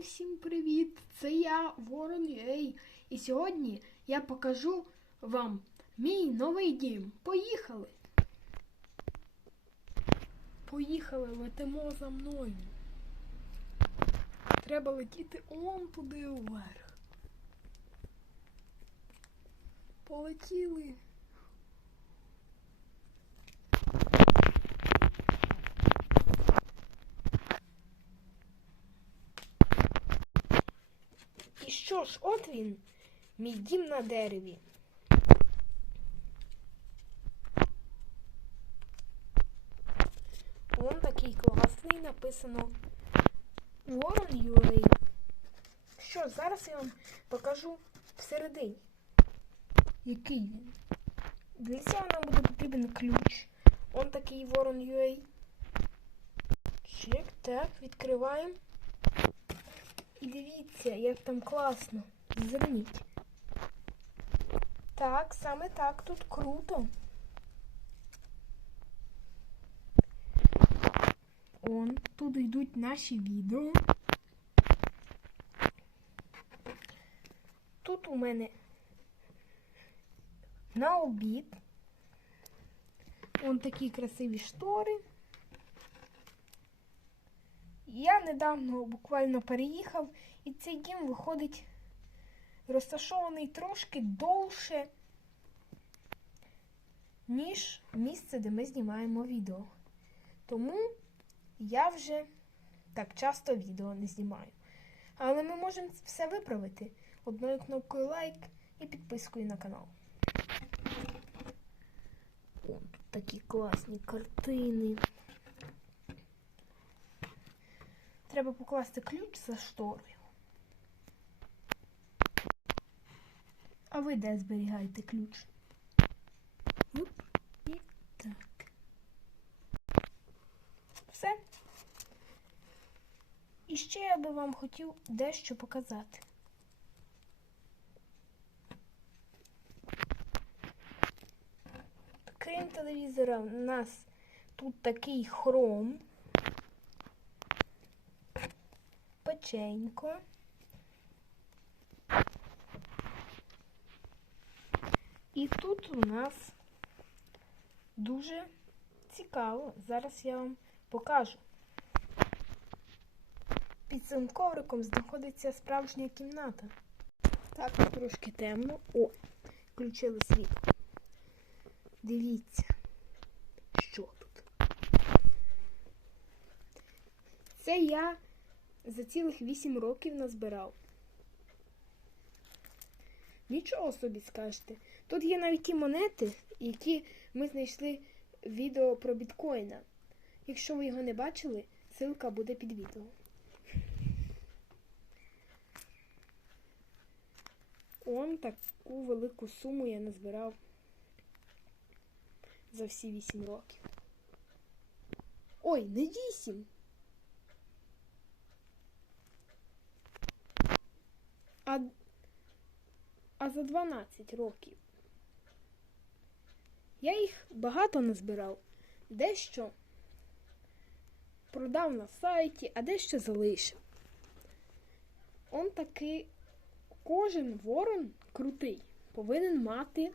всім привіт! Це я, Ворон Ей. І сьогодні я покажу вам мій новий дім. Поїхали! Поїхали, летимо за мною. Треба летіти он туди вверх. Полетіли. Що ж, от він, мій дім на дереві. Він такий класний, написано Ворон UA. Що, зараз я вам покажу всередині. Який він? Для цього нам буде потрібен ключ. Он такий Ворон UA. Чек, так, відкриваємо. І дивіться, як там класно. Зверніть. Так, саме так, тут круто. Он, тут йдуть наші відео. Тут у мене на обід. Вон такі красиві штори. Я недавно буквально переїхав, і цей дім виходить розташований трошки довше, ніж місце, де ми знімаємо відео. Тому я вже так часто відео не знімаю. Але ми можемо все виправити одною кнопкою лайк і підпискою на канал. О, тут такі класні картини. Треба покласти ключ за шторою. А ви де зберігаєте ключ? І так. Все. І ще я би вам хотів дещо показати. Крім телевізора, у нас тут такий хром. Печенько. І тут у нас дуже цікаво. Зараз я вам покажу. Під цим ковриком знаходиться справжня кімната. Так, трошки темно. О, включили світло. Дивіться, що тут. Це я за цілих вісім років назбирав. Нічого собі скажете. Тут є навіть ті монети, які ми знайшли відео про біткоїна. Якщо ви його не бачили, ссылка буде під відео. Он таку велику суму я назбирав за всі вісім років. Ой, не вісім! А, а за 12 років. Я їх багато назбирав. Дещо продав на сайті, а дещо залишив. Он таки кожен ворон крутий повинен мати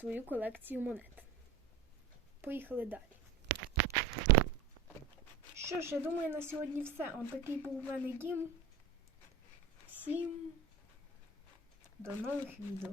свою колекцію монет. Поїхали далі. Що ж, я думаю, на сьогодні все. Он такий був у мене дім. Всім до нових відео.